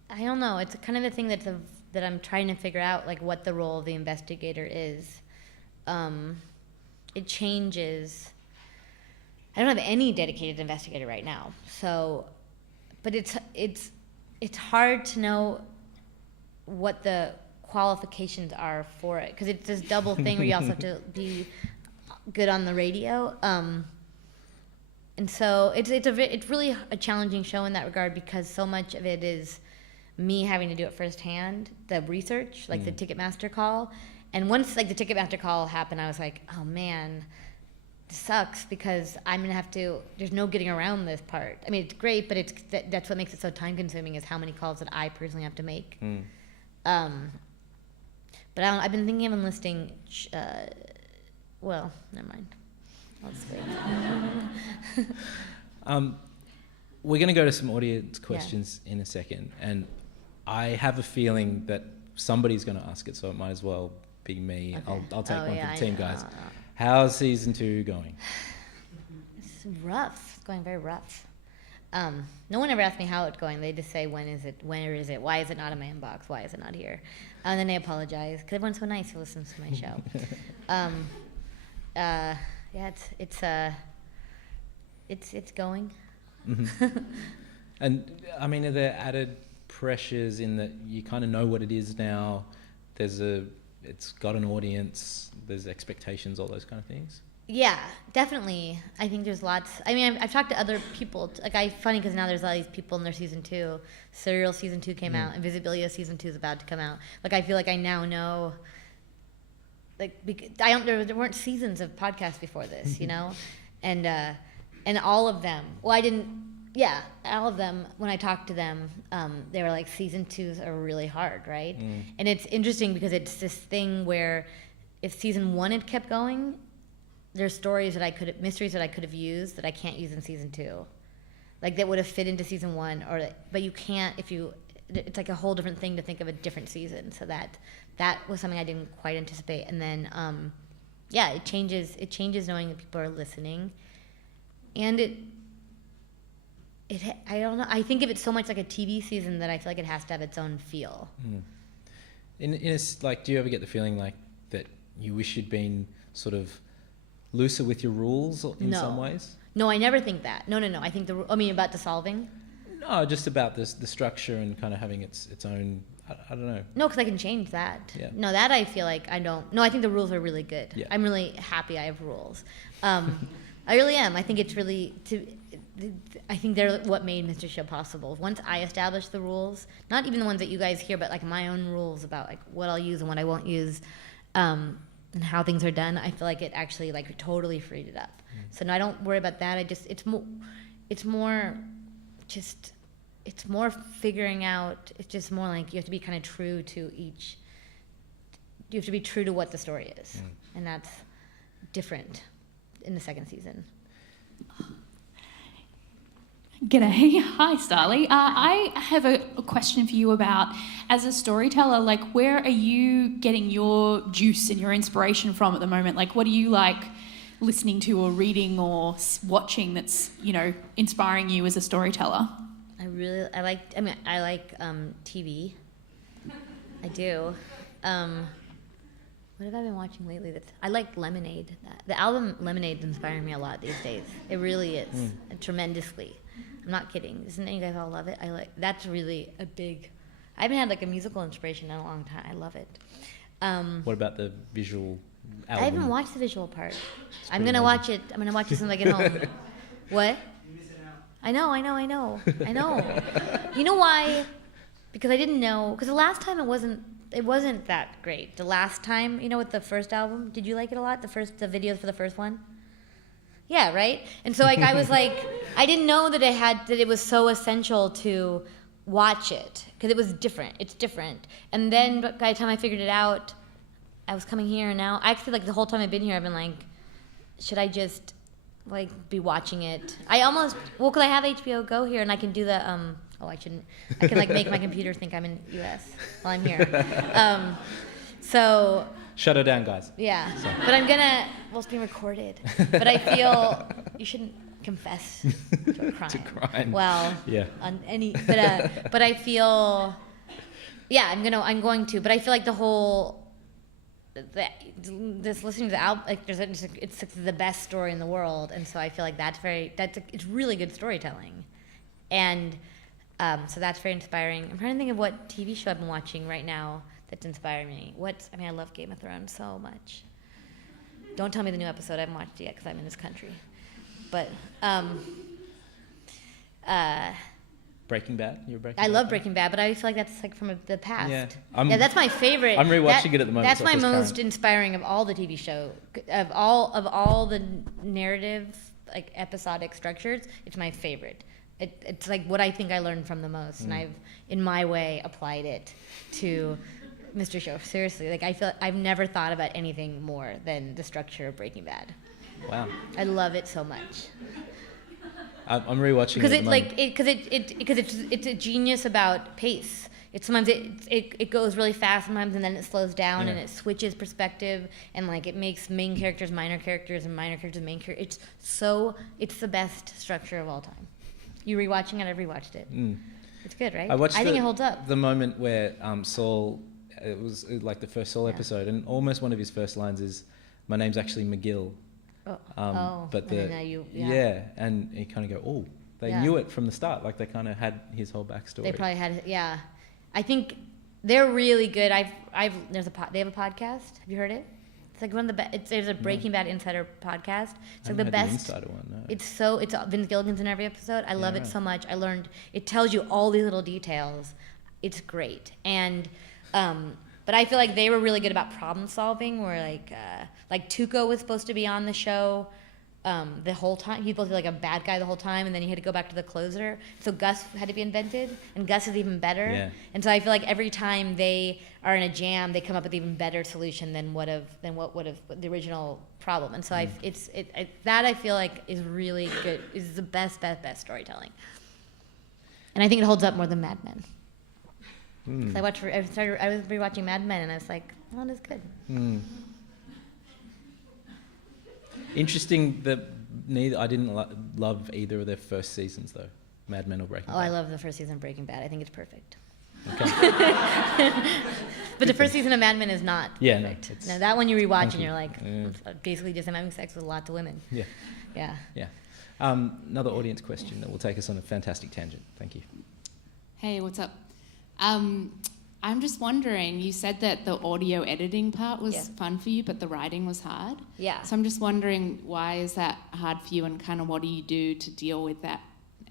I don't know. It's kind of a thing that I'm trying to figure out, like what the role of the investigator is. It changes. I don't have any dedicated investigator right now. So, but it's hard to know what the qualifications are for it, because it's this double thing where you also have to be good on the radio. And so it's really a challenging show in that regard, because so much of it is me having to do it firsthand, the research, like the Ticketmaster call. And once like the Ticketmaster call happened, I was like, oh man, this sucks, because I'm gonna have to. There's no getting around this part. I mean, it's great, but that's what makes it so time consuming, is how many calls that I personally have to make. But I've been thinking of enlisting. Well, never mind. Let's wait. We're going to go to some audience questions in a second, and I have a feeling that somebody's going to ask it, so it might as well be me. Okay. I'll take one for the team, guys. No. How's season 2 going? It's rough. It's going very rough. No one ever asked me how it's going. They just say, when is it? Where is it? Why is it not in my inbox? Why is it not here? And then they apologize, because everyone's so nice who listens to my show. It's going. Mm-hmm. And I mean, are there added pressures in that you kind of know what it is now? It's got an audience. There's expectations, all those kind of things. Yeah, definitely. I think there's lots. I mean, I've talked to other people. Funny, because now there's all these people in their season 2. Serial season 2 came out, Invisibilia season 2 is about to come out. Like, I feel like I now know. Like, there weren't seasons of podcasts before this, you know, and all of them. Well, I didn't. Yeah, all of them. When I talked to them, they were like, season 2s are really hard, right? And it's interesting because it's this thing where, if season 1 had kept going, there's mysteries that I could have used that I can't use in season 2, like that would have fit into season 1, but you can't it's like a whole different thing to think of a different season. So that was something I didn't quite anticipate. And then, it changes. It changes knowing that people are listening, and I don't know. I think of it so much like a TV season that I feel like it has to have its own feel. Like, do you ever get the feeling like that you wish you'd been sort of looser with your rules in some ways? No, I never think that. No. I think about the solving? No, just about the structure and kind of having its own, I don't know. No, because I can change that. Yeah. No, that I feel like I don't. No, I think the rules are really good. Yeah. I'm really happy I have rules. I really am. I think it's really, I think they're what made Mr. Show possible. Once I established the rules, not even the ones that you guys hear, but like my own rules about like what I'll use and what I won't use, and how things are done, I feel like it actually like totally freed it up. So no, I don't worry about that. It's more figuring out. It's just more like you have to be kind of true to each. You have to be true to what the story is, and that's different in the second season. G'day. Hi, Starlee. I have a question for you about, as a storyteller, like, where are you getting your juice and your inspiration from at the moment? Like, what do you like listening to or reading or watching that's, inspiring you as a storyteller? I like TV. I do. What have I been watching lately? I like Lemonade. The album Lemonade's inspiring me a lot these days. It really is, tremendously. I'm not kidding. Isn't it? You guys all love it? That's really a big. I haven't had like a musical inspiration in a long time. I love it. What about the visual album? I haven't watched the visual part. I'm gonna watch it. I'm gonna watch it as soon as I get home. What? You're missing out. I know. You know why? Because I didn't know. Because the last time it wasn't that great. The last time, with the first album, did you like it a lot? The videos for the first one? Yeah, right? And so like I was like, I didn't know that it was so essential to watch it because it was different. It's different. And then by the time I figured it out, I was coming here, and now I actually like the whole time I've been here, I've been like, should I just like be watching it? Because I have HBO Go here, and I can do the I shouldn't. I can like make my computer think I'm in U.S. while I'm here. So shut her down, guys. yeah, but it's being recorded. But I feel you shouldn't confess to a crime. To crime. Well, yeah. On any, but I feel, yeah, I'm going to. But I feel like this listening to the album, like it's the best story in the world, and so I feel like it's really good storytelling, and so that's very inspiring. I'm trying to think of what TV show I've been watching right now that's inspiring me. I love Game of Thrones so much. Don't tell me the new episode. I haven't watched it yet because I'm in this country. But Breaking Bad. You're Breaking I Bad love fan? Breaking Bad, but I feel like that's like from the past. Yeah, that's my favorite. I'm rewatching it at the moment. That's so my it's most current. inspiring of all the TV show, of all the narrative like episodic structures. It's my favorite. It's like what I think I learned from the most, and I've in my way applied it to Mystery Show. Seriously, like I feel I've never thought about anything more than the structure of Breaking Bad. Wow. I love it so much. I'm rewatching Because it. it's a genius about pace. Sometimes it goes really fast sometimes, and then it slows down, and it switches perspective, and like it makes main characters minor characters and minor characters main characters. It's the best structure of all time. You rewatching it? I've rewatched it. It's good, right? I think it holds up. The moment where Saul, it was like the first Saul episode, and almost one of his first lines is, "My name's actually McGill." But and you kind of go, oh, they knew it from the start. Like they kind of had his whole backstory. They probably had, yeah. I think they're really good. They have a podcast. Have you heard it? It's like one of the best. There's a Breaking Bad Insider podcast. It's like the best. The Insider one, no. It's Vince Gilligan's in every episode. I love it so much. I learned it tells you all these little details. It's great. And but I feel like they were really good about problem solving. Where like Tuco was supposed to be on the show the whole time. He was supposed to be like a bad guy the whole time, and then he had to go back to the closer. So Gus had to be invented, and Gus is even better. Yeah. And so I feel like every time they are in a jam, they come up with an even better solution than what would have the original problem. And so that I feel like is really good. Is the best storytelling. And I think it holds up more than Mad Men. I was rewatching Mad Men, and I was like, oh, that's good. Interesting that I didn't love either of their first seasons though, Mad Men or Breaking Bad. Oh, I love the first season of Breaking Bad. I think it's perfect. Okay. But the first season of Mad Men is not perfect. Yeah, no, that one you rewatch clunky. and you're like, basically just having sex with lots of women. Yeah. Yeah. Yeah. Another audience question that will take us on a fantastic tangent. Thank you. Hey, what's up? I'm just wondering, you said that the audio editing part was fun for you, but the writing was hard. Yeah. So I'm just wondering, why is that hard for you, and kind of what do you do to deal with that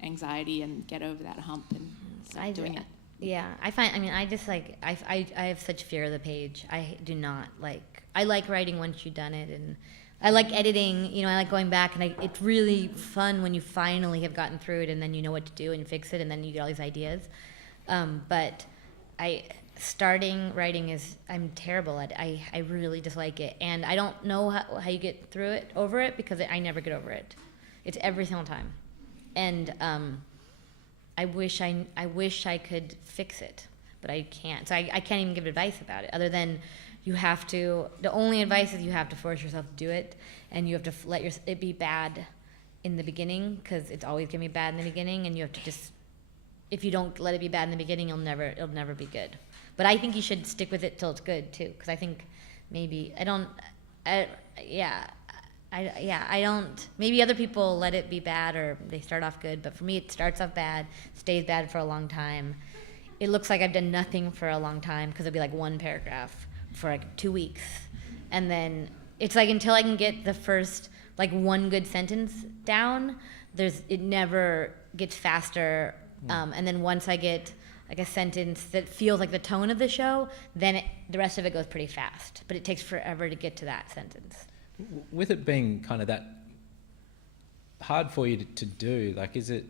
anxiety and get over that hump and start doing it? Yeah, I have such fear of the page. I do not like, I like writing once you've done it, and I like editing, I like going back, and it's really fun when you finally have gotten through it, and then you know what to do, and you fix it, and then you get all these ideas. But starting writing I'm terrible at it. I really dislike it, and I don't know how you get over it, because I never get over it. It's every single time, and I wish I could fix it, but I can't. So I can't even give advice about it, other than the only advice is you have to force yourself to do it, and you have to let it be bad in the beginning, because it's always gonna be bad in the beginning, and you have to just, if you don't let it be bad in the beginning, it'll never be good. But I think you should stick with it till it's good too, because I think maybe maybe other people let it be bad, or they start off good, but for me it starts off bad, stays bad for a long time. It looks like I've done nothing for a long time, because it'll be like one paragraph for like 2 weeks, and then it's like until I can get the first like one good sentence down, it never gets faster. And then once I get like a sentence that feels like the tone of the show, then the rest of it goes pretty fast. But it takes forever to get to that sentence. With it being kind of that hard for you to do, like is it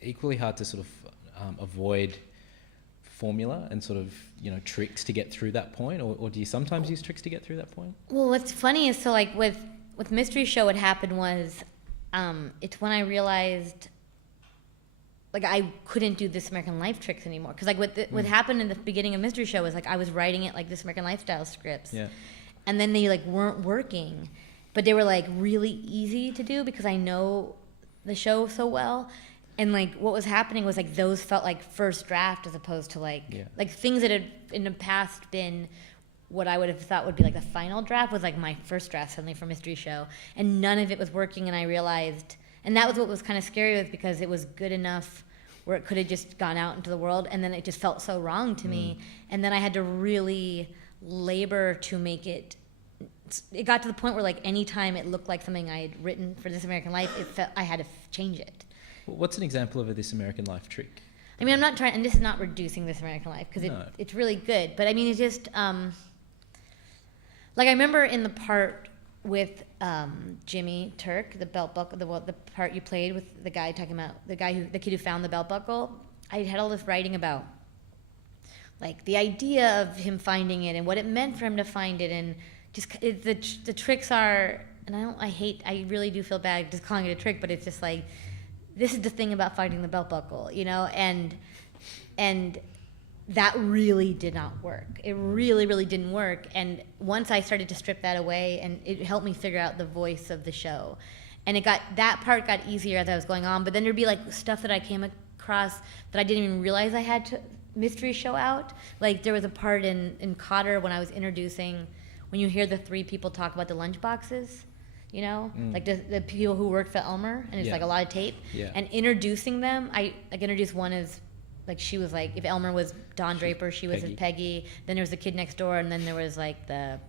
equally hard to sort of avoid formula and sort of, tricks to get through that point, or do you sometimes use tricks to get through that point? Well, what's funny is, so like with Mystery Show, what happened was, it's when I realized, like, I couldn't do This American Life tricks anymore. Because like what happened in the beginning of Mystery Show was, like, I was writing it like This American Lifestyle scripts, and then they like weren't working, but they were like really easy to do because I know the show so well. And like what was happening was like those felt like first draft as opposed to like things that had in the past been what I would have thought would be like the final draft was like my first draft suddenly for Mystery Show, and none of it was working. And I realized, and that was what was kind of scary, was because it was good enough where it could have just gone out into the world, and then it just felt so wrong to me. And then I had to really labor to make it. It got to the point where like anytime it looked like something I had written for This American Life, it felt I had to change it. What's an example of a This American Life trick? I mean, I'm not trying, and this is not reducing This American Life, because it's really good. But I mean, it's just, like I remember in the part with Jimmy Turk, the belt buckle, the part you played with the guy talking about, the kid who found the belt buckle, I had all this writing about, like, the idea of him finding it and what it meant for him to find it, and just, the tricks are, and I really do feel bad just calling it a trick, but it's just like, this is the thing about finding the belt buckle, and that really did not work. It really, really didn't work. And once I started to strip that away, and it helped me figure out the voice of the show. And that part got easier as I was going on, but then there'd be like stuff that I came across that I didn't even realize I had to Mystery Show out. Like there was a part in Cotter when I was introducing, when you hear the three people talk about the lunch boxes, like the people who work for Elmer, and it's like a lot of tape. Yeah. And introducing them, I like introduced one as, like, she was like, if Elmer was Don Draper, she was Peggy. Then there was the kid next door, and then there was like the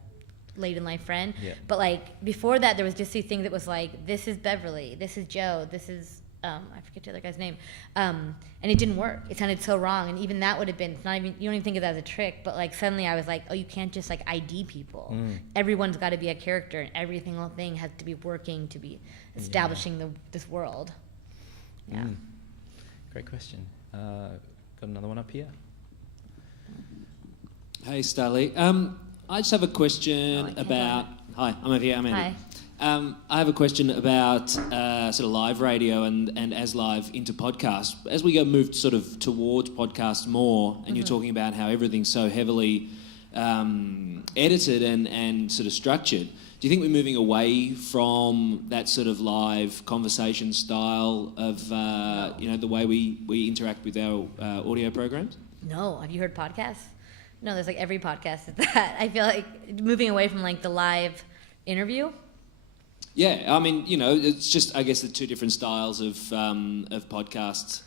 late in life friend. Yeah. But like before that, there was just these things that was like, this is Beverly, this is Joe, this is I forget the other guy's name, and it didn't work. It sounded so wrong, and even that would have been, it's not even, you don't even think of that as a trick, but like suddenly I was like, oh, you can't just like ID people. Everyone's got to be a character, and every single thing has to be working to be establishing this world. Yeah. Great question. Got another one up here. Hey, Starlee. I just have a question about. Hi, I'm over here. I'm Andy. Hi. I have a question about sort of live radio and as live into podcasts. As we move sort of towards podcasts more, and you're talking about how everything's so heavily edited and sort of structured, do you think we're moving away from that sort of live conversation style of the way we interact with our audio programs? No. Have you heard podcasts? No, there's like every podcast is that. I feel like moving away from like the live interview. Yeah, I mean, it's just, I guess, the two different styles of podcasts.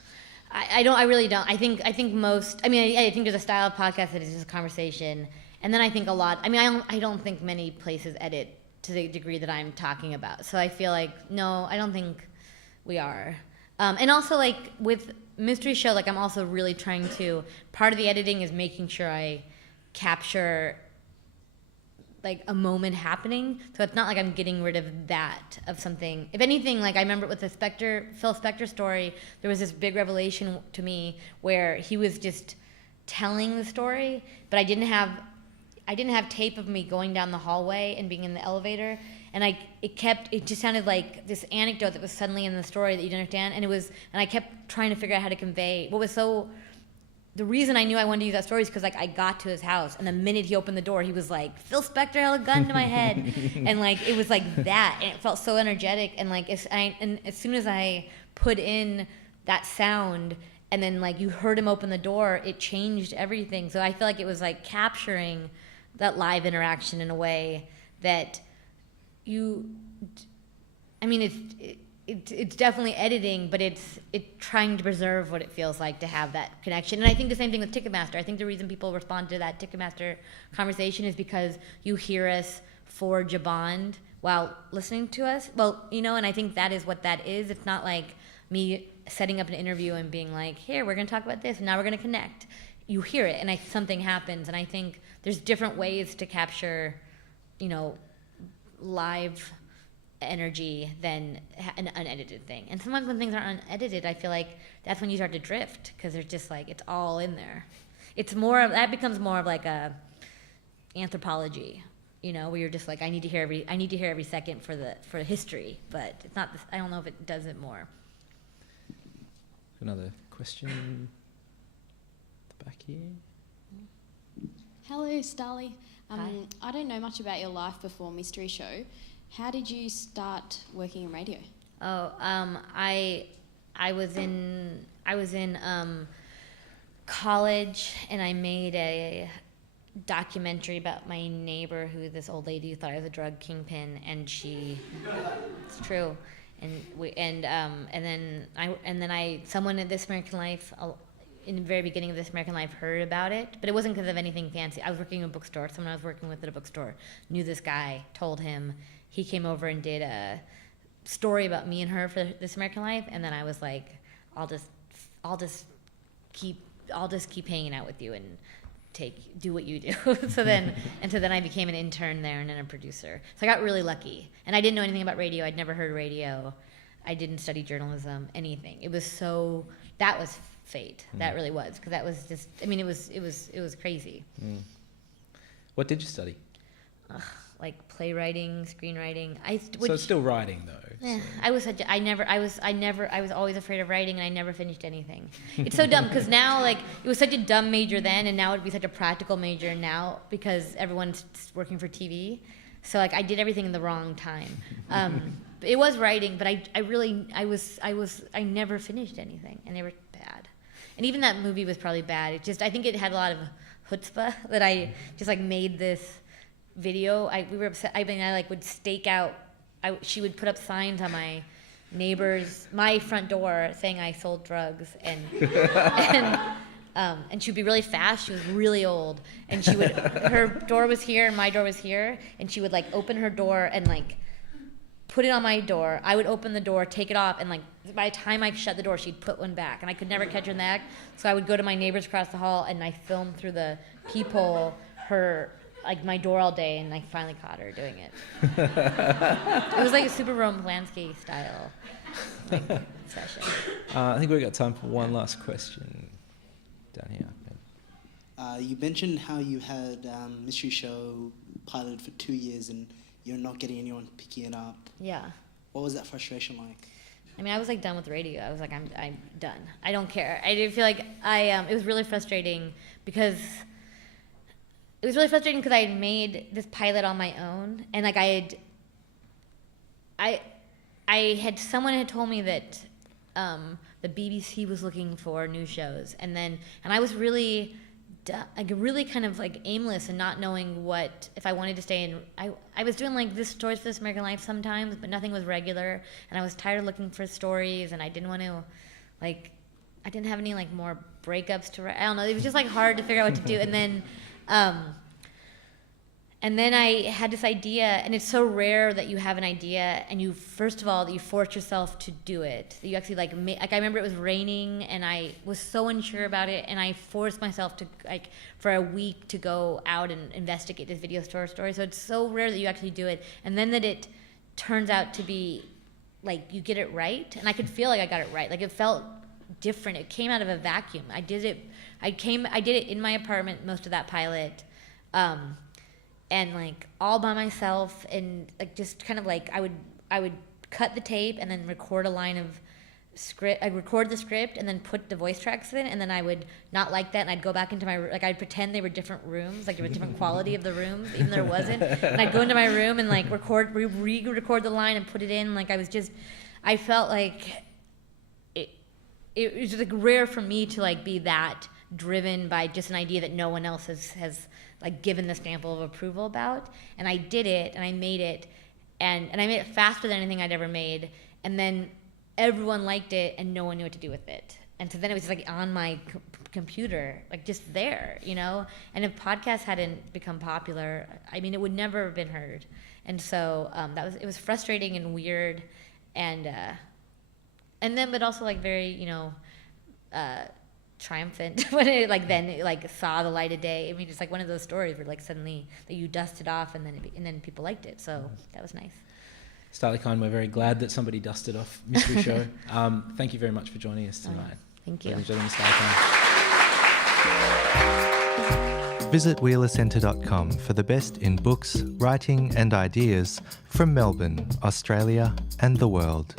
I really don't. I think most. I mean, I think there's a style of podcast that is just a conversation, and then I think a lot. I mean, I don't think many places edit to the degree that I'm talking about. So I feel like no, I don't think we are. And also, like with Mystery Show, like I'm also really trying to. Part of the editing is making sure I capture like a moment happening, so it's not like I'm getting rid of something. If anything, like I remember with the Phil Spector story, there was this big revelation to me where he was just telling the story, but I didn't have tape of me going down the hallway and being in the elevator, and it just sounded like this anecdote that was suddenly in the story that you didn't understand, and I kept trying to figure out how to convey what was so. The reason I knew I wanted to use that story is because like I got to his house, and the minute he opened the door, he was like, "Phil Spector held a gun to my head," and like it was like that, and it felt so energetic. And like and as soon as I put in that sound, and then like you heard him open the door, it changed everything. So I feel like it was like capturing that live interaction in a way that it's definitely editing, but it's trying to preserve what it feels like to have that connection. And I think the same thing with Ticketmaster. I think the reason people respond to that Ticketmaster conversation is because you hear us forge a bond while listening to us. Well, and I think that is what that is. It's not like me setting up an interview and being like, here, we're going to talk about this, and now we're going to connect. You hear it, and something happens. And I think there's different ways to capture, live energy than an unedited thing. And sometimes when things are unedited, I feel like that's when you start to drift, because they're just like, it's all in there. It's more of, that becomes more of like a anthropology, you know, where you're just like, I need to hear every second for history, but it's not this, I don't know if it does it more. Another question. The back here. Hello, Starlee. Hi. I don't know much about your life before Mystery Show. How did you start working in radio? Oh, I was in college, and I made a documentary about my neighbor, this old lady who thought I was a drug kingpin, and it's true, and then someone at This American Life, in the very beginning of This American Life, heard about it, but it wasn't because of anything fancy. I was working in a bookstore. Someone I was working with at a bookstore knew this guy, told him. He came over and did a story about me and her for This American Life, and then I was like, I'll just keep hanging out with you and do what you do. so then I became an intern there and then a producer. So I got really lucky, and I didn't know anything about radio. I'd never heard radio. I didn't study journalism, anything. That was fate. That really was, because that was just, I mean, it was crazy. What did you study? Like playwriting, screenwriting. So it's still writing though. Yeah, so. I was always afraid of writing, and I never finished anything. It's so dumb, because now, like, it was such a dumb major then, and now it'd be such a practical major now, because everyone's working for TV. So like, I did everything in the wrong time. It was writing, but I never finished anything, and they were bad. And even that movie was probably bad. I think it had a lot of chutzpah that I just like made this video. We were upset. I like would stake out. She would put up signs on my front door saying I sold drugs, and she would be really fast. She was really old, and her door was here and my door was here, and she would like open her door and like put it on my door. I would open the door, take it off, and like by the time I shut the door, she'd put one back, and I could never catch her in the act. So I would go to my neighbors across the hall, and I filmed through the peephole my door all day, and I finally caught her doing it. It was like a super Roman Polanski style session. I think we've got time for one last question down here. You mentioned how you had Mystery Show piloted for 2 years and you're not getting anyone picking it up. Yeah. What was that frustration like? I mean, I was like done with radio. I was like, I'm done. I don't care. I did feel like it was really frustrating because I had made this pilot on my own, and like someone had told me that the BBC was looking for new shows, and I was really kind of like aimless and not knowing if I wanted to stay in. I was doing like this stories for This American Life sometimes, but nothing was regular, and I was tired of looking for stories, and I didn't want to, like, I didn't have any like more breakups to write. I don't know. It was just like hard to figure out what to do, and then I had this idea, and it's so rare that you have an idea and you force yourself to do it. You actually like I remember it was raining and I was so unsure about it, and I forced myself to like for a week to go out and investigate this video store story. So it's so rare that you actually do it, and then that it turns out to be like you get it right, and I could feel like I got it right. Like it felt different. It came out of a vacuum. I did it in my apartment, most of that pilot. And like all by myself, and like just kind of like I would cut the tape and then record a line of script. I'd record the script and then put the voice tracks in, and then I would not like that, and I'd go back into I'd pretend they were different rooms, like there was different quality of the rooms, even though there wasn't. And I'd go into my room and like re-record the line and put it in. Like I felt like it was like rare for me to like be that driven by just an idea that no one else has like given the stamp of approval about. And I did it, and I made it, and I made it faster than anything I'd ever made, and then everyone liked it and no one knew what to do with it. And so then it was just like on my computer, like just there, you know? And if podcasts hadn't become popular, I mean, it would never have been heard. And so it was frustrating and weird, and then but also like very, you know, triumphant when it saw the light of day. I mean, it's like one of those stories where like suddenly that you dust it off, and then people liked it. So that was nice. Starlee Kine, we're very glad that somebody dusted off Mystery Show. Thank you very much for joining us tonight. Thank you. Ladies and gentlemen, Starlee Kine. Visit wheelercentre.com for the best in books, writing and ideas from Melbourne, Australia and the world.